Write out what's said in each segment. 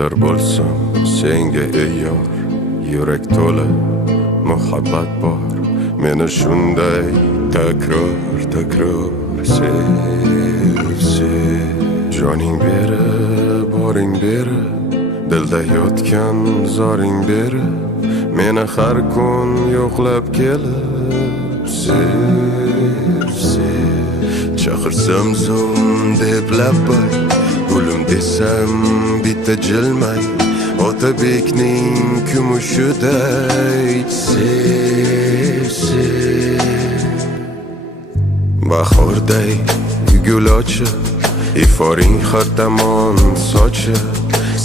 Yetar bo'lsam senga ey yor, yurak to'la muhabbat bor. Meni shunday takror sev. Joning berib, boring berib, dilda yotgan zoring berib, meni har kun yo'qlab kelib sev. Chaqirsam zum deb labbay, gulim desam bitta jilmay, Otabekning kumushiday sev. Bahorday gul ochib, iforing har tomon sochib,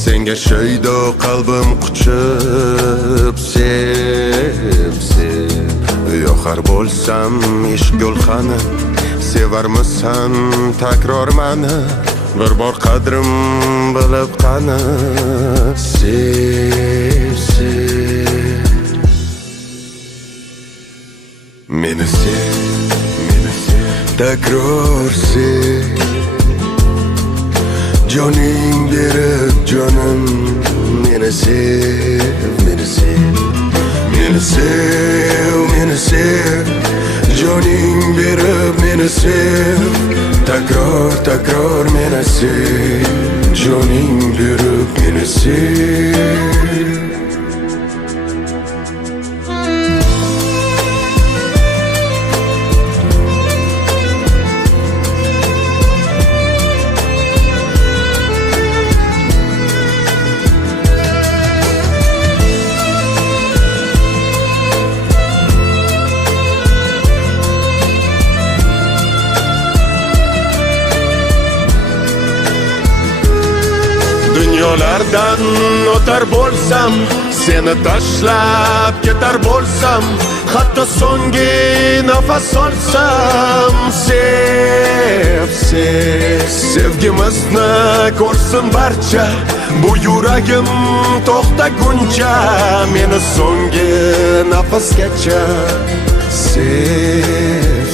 senga shaydo qalbim quchib sev. Yoqar bo'lsam ishq gulxani, sevarmisan takror mani, bir bor qadrim bilib qani sev. Meni sev, takror sev. Joning berib jonim, meni sev. Meni sev, joning berib meni sev. Takror meni sev, joning berib meni sev. Dunyolardan o'tar bo'lsam, seni tashlab ketar bo'lsam, hatto so'nggi nafas olsam sev. Sevgimizni ko'rsin barcha, bu yuragim to'xtaguncha, meni so'nggi nafasgacha sev.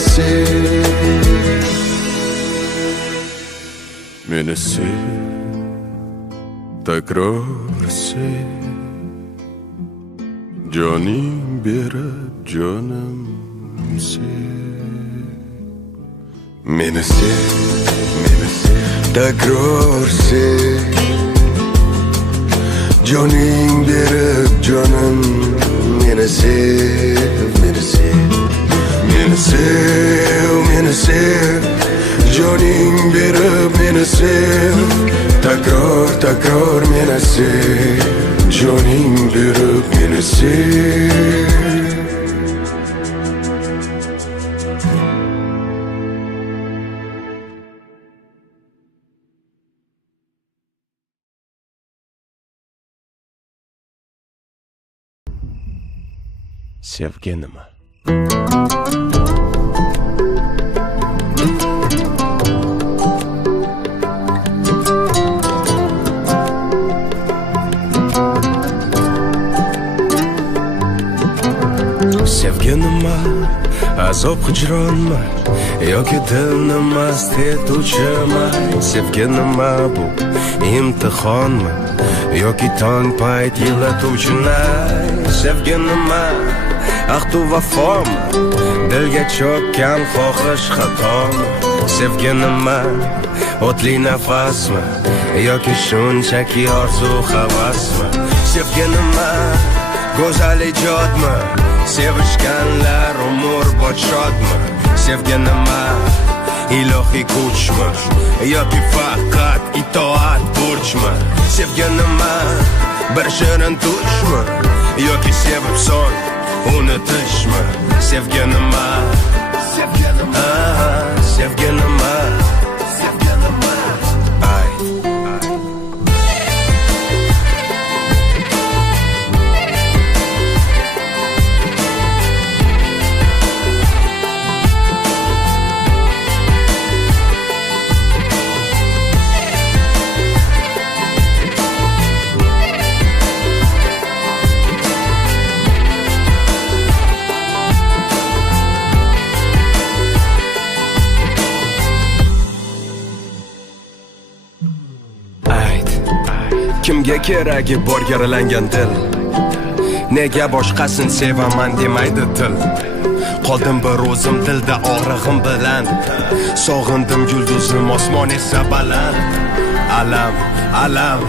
Meni sev, takror sev. Joning berib jonim sev. Meni sev, takror sev. Joning berib jonim, meni sev. Meni sev, joning berib meni sev. Takror meni sev, joning berib meni sev. Sevgi nima? Sevgi nima? Azob hijronmi yoki dilni mast etuvchimi? Sevgi nima bu? Imtihonmi yoki tong payt yig'latuvchi nay? Sevgi nima? Ahd u vafomi? Dilga cho'kkan xohish xatomi? Sevgi nima? O'tli nafasmi yoki shunchaki orzu havasmi? Sevgi nima? Go'zal ijodmi? Sevishganlar umr podshodmi? Sevgi nima? Ilohiy kuchmi yoki faqat itoat burchmi? Sevgi nima? Bir shirin tushmi yoki sevib so'ng unutishmi? Sevgi nima? Sevgi nima? Kimga keragi bor yaralangan dil? Nega boshqasin sevaman demaydi til? Qoldim bir o'zim dilda og'rig'im bilan. Sog'indim yulduzim osmon esa baland. Alam, alam,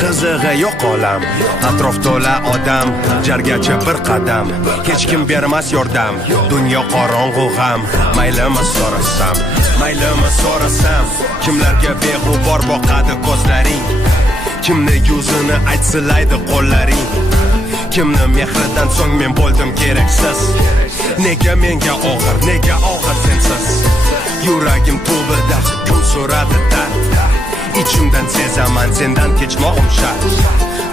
qizig'i yo'q olam. Atrof to'la odam, jargacha bir qadam. Hech kim bermas yordam, dunyo qorong'u g'am. Maylimi so'rasam, maylimi so'rasam, kimlarga beg'ubor boqadi ko'zlaring? Kimni yuzini aytsilaydi qo'llaring? Kimni mehridan so'ng men bo'ldim keraksiz? Nega menga og'ir, nega og'ir sensiz? Yuragim tubida kun so'radi dard. İçimden sezaman sendan kechmog'im shart.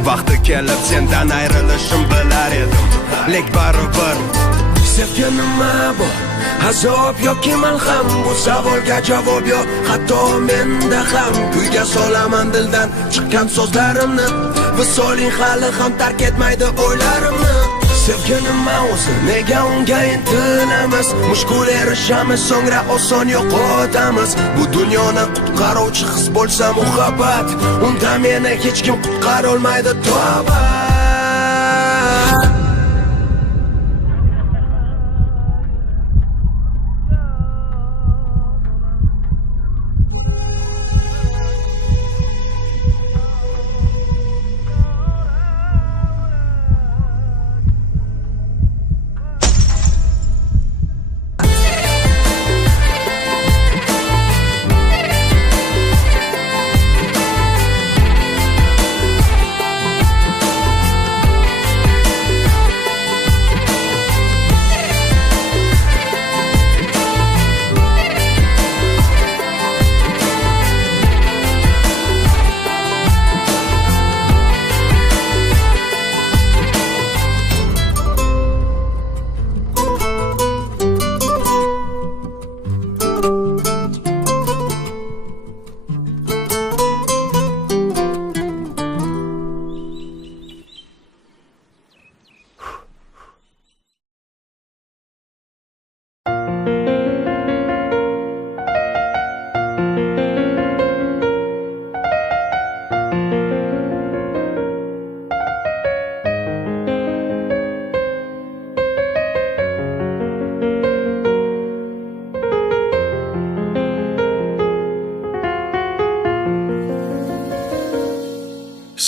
Vaqti kelib sendan ayrilishim bilar edim, lek baribir sevganima bu azob yoki malham? Bu savolga javob yo'q, hatto menda ham. Kuyga solaman dildan chiqqan so'zlarimni, visoling hali ham tark etmaydi o'ylarimni. Sevganima o'zi, nega unga intilamiz? Mushkul erishamiz, so'ngra oson yo'qotamiz. Bu dunyoni qutqaruvchi his bo'lsa muhabbat, unda meni hech kim qutqara olmaydi, tavba.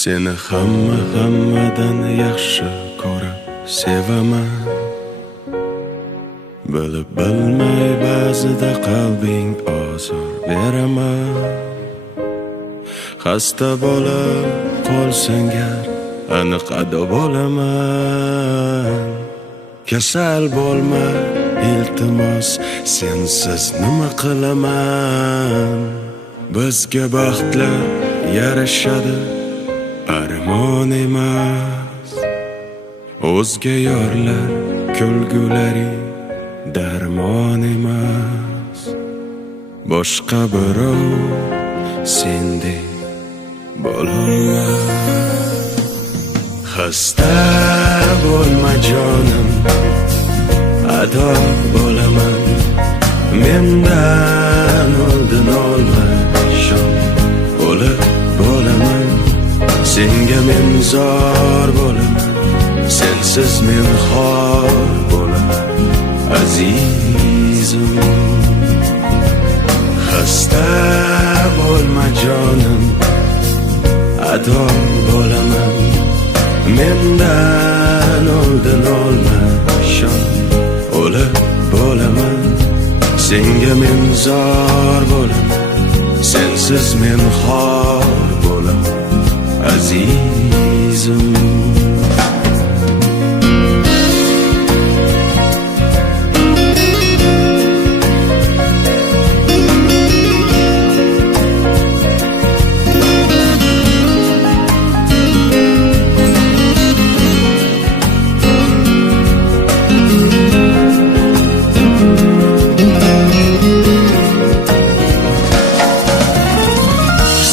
Seni hammadan yaxshi ko'rib sevaman. Bilib bilmay ba'zida qalbing ozor beraman. Xasta bo'lib qolsang gar aniq ado bo'laman. Kasal bo'lma iltimos, sensiz nima qilaman? Bizga baxtlar yarashadi, armon emas. O'zga yorlar kulgulari darmon emas. Boshqa birov sendek bo'lolmas. Xasta bo'lma jonim, ado bo'laman. Mendan oldin olma shon, o'lib bo'laman. Senga men zor bo'laman, sensiz men xor bo'laman azizim. Xasta bo'lma jonim, ado bo'laman. Mendan oldin olma shon, o'lib bo'laman. Senga men zor bo'laman, sensiz men xor bo'laman azizim.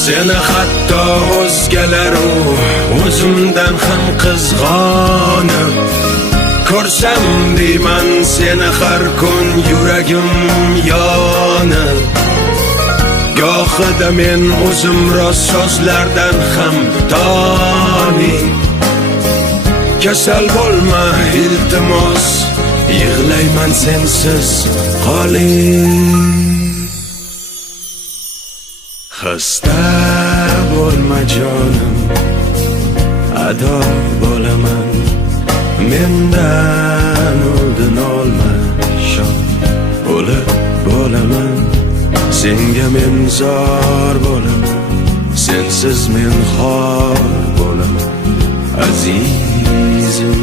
Seni hatto o'zgalaru o'zimdan ham qizg'onib ko'rsam deyman seni har kun yuragim yonib. Gohida men o'zim rost so'zlardan ham toni. Kasal bo'lma iltimos, yig'layman sensiz qoling. Xasta bo'lma jonim, ado bo'laman. Mendan oldin olma shon, o'lib bo'laman. Senga men zor bo'laman, sensiz men xor bo'laman. Azizim,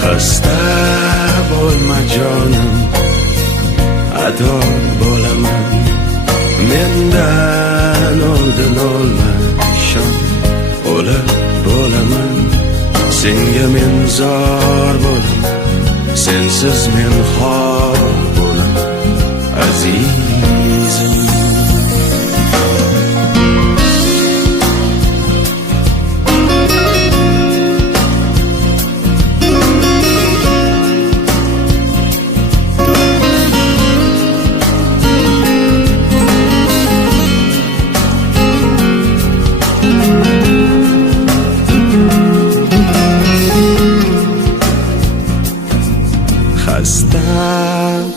xasta bo'lma jonim, ado bo'laman. Mendan oldin olma shon, o'lib bo'laman. Senga men zor bo'laman, sensiz men xor bo'laman. Azizim, xasta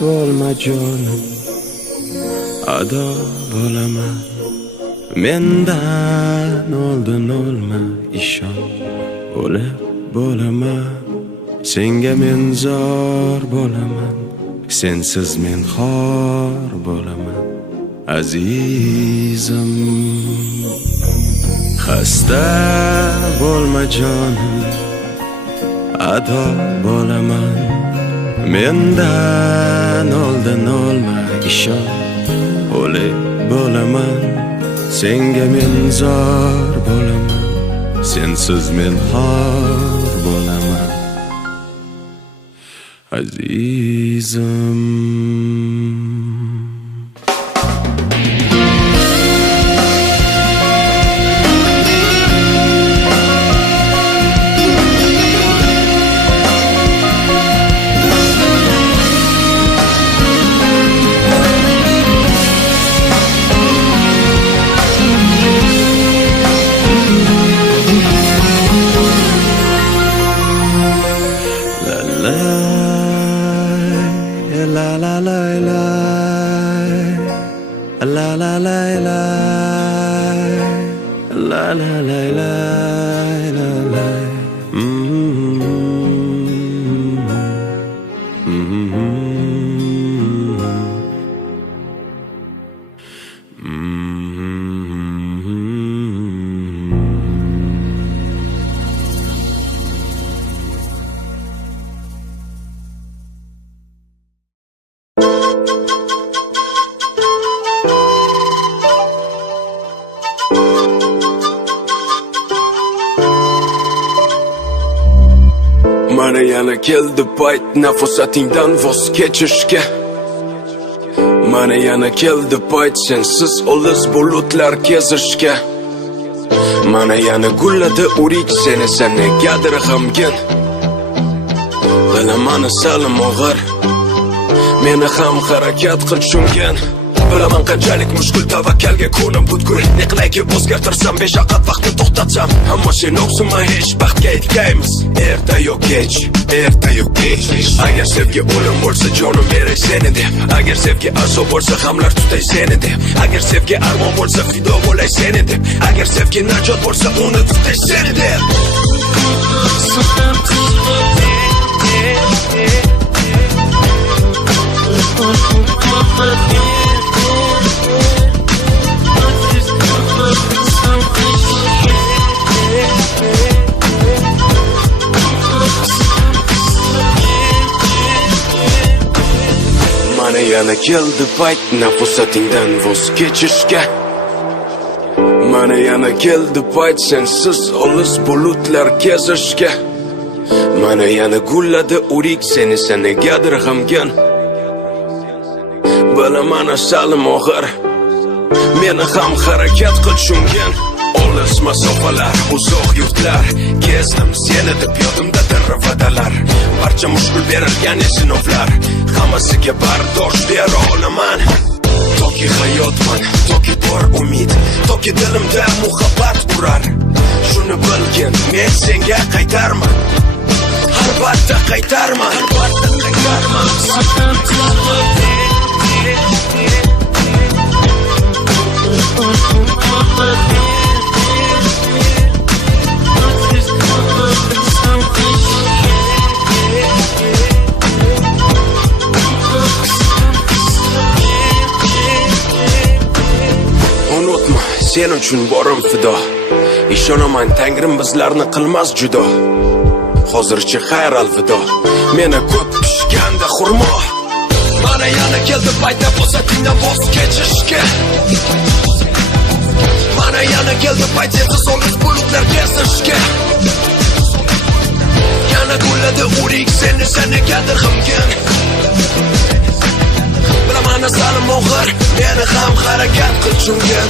bo'lma jonim, ado bo'laman. Mendan oldin olma ishon, o'lib bo'laman. Senga men zor bo'laman, sensiz men xor bo'laman. Azizim, xasta bo'lma jonim, ado bo'laman. Mendan oldin olma ishon, o'lib bo'laman. Senga men zor bo'laman, sensiz men xor bo'laman. Azizim, la la la la la la la la la la la la la. Mana yana keldi payt nafosatingdan voz kechishga. Mana yana keldi payt sensiz olis bulutlar kezishga. Mana yana gulladi urik seni negadir g'amgin. Bilaman salim og'ir, meni ham harakat qil tushungan. Bilaman qanchalik mushkul tavakkalga ko'nim butkul. Neqlayki o'zgartirsam beshaqat vaqtni to'xtatsam, ammo sen o'qsima hech baxtga yetgaymiz. Erta yo kech, erta yo kech. Agar sevgi o'lim bo'lsa jonim beray seni deb. Agar sevgi azob bo'lsa hamlar tutay seni deb. Agar sevgi armon bo'lsa fido bo'lay seni deb. Agar sevgi najot bo'lsa uni tutay seni deb. Mana yana keldi payt nafosatingdan voz kechishga. Mana yana keldi payt sensiz olis bulutlar kezishga. Mana yana gulladi urik seni negadir g'amgin. Bilaman salim og'ir, meni ham harakat qil tushungan. Olis masofalar, uzoq yurtlar kezdim seni deb yodimda va'dalar. Barcha mushkul berilgan sinovlar, hammasiga bardosh bera olaman. toki hayotman, toki bor umid, toki dilimda muhabbat urar. Shuni bilgin, men senga qaytarman, albatta qaytarman, albatta qaytarman. Unutma, sen uchun borim fido. Ishonaman, Tangrim bizlarni qilmas judo. Hozircha xayr alvido. Meni ko'p pishganda xurmo. Mana yana keldi payta posatingdan voz kechishga. Mana yana keldi payta so'ng'iz bulutlar kesishga. Yana gulladi urik seni negadir g'amgin. Bilaman salim og'ir, meni ham harakat qil chungan.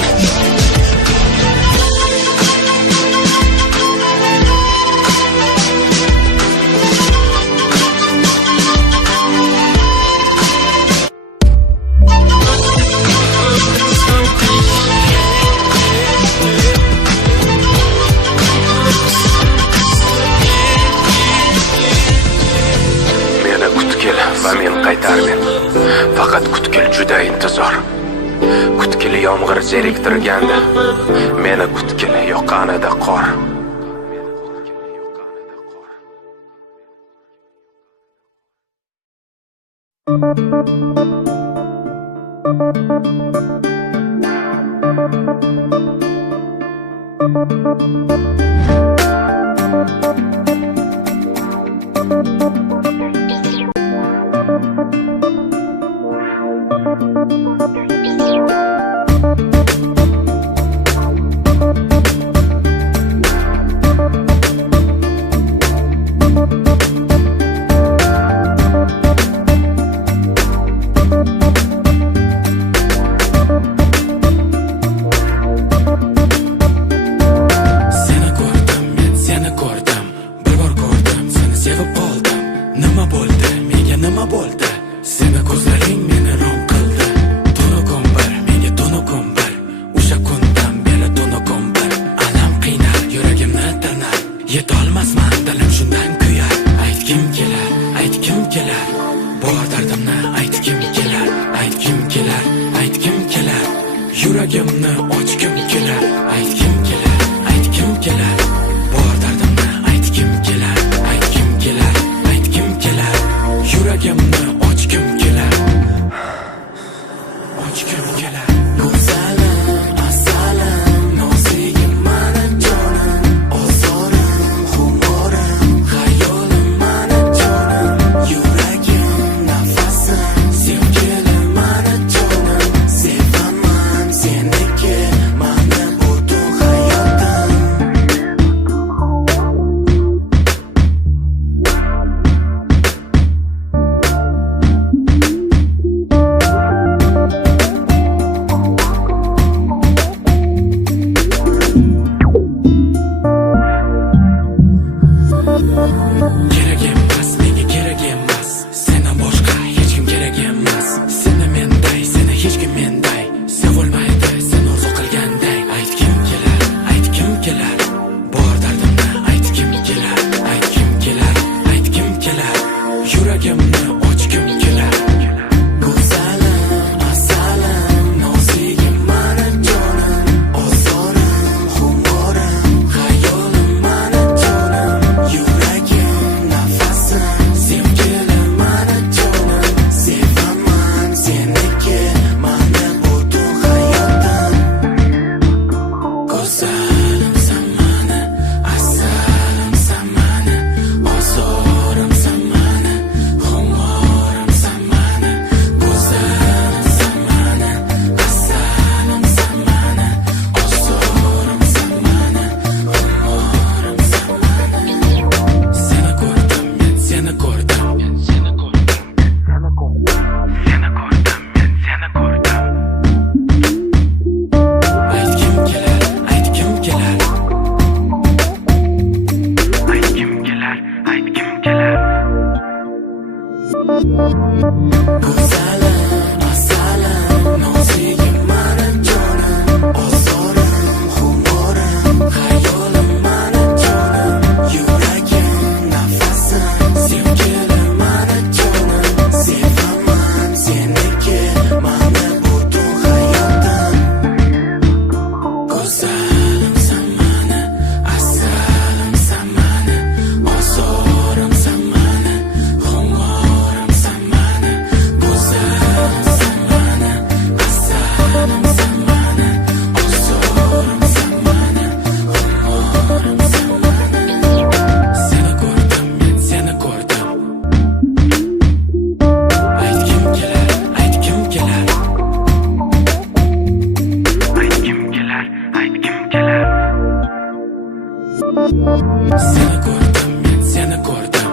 Va men qaytarmen. Faqat kutkil juda intizor. Kutkil yomg'ir zeriktirganda, meni kutkil yoqqanida qor. Yuragimni ochgim kelar, aytgim kelar, aytgim kelar. Bor dardimni aytgim kelar, aytgim kelar, aytgim kelar. Yuragimni ochgim kelar, ochgim kelar. Go'zalim, asalim, nozigim mana jonim, ozorim, xumorim, xayolim mana jonim. Yuragim, nafasim, sevgilim mana jonim. Sevaman seniki, mana butun hayotim. Seni ko'rdim, men seni ko'rdim.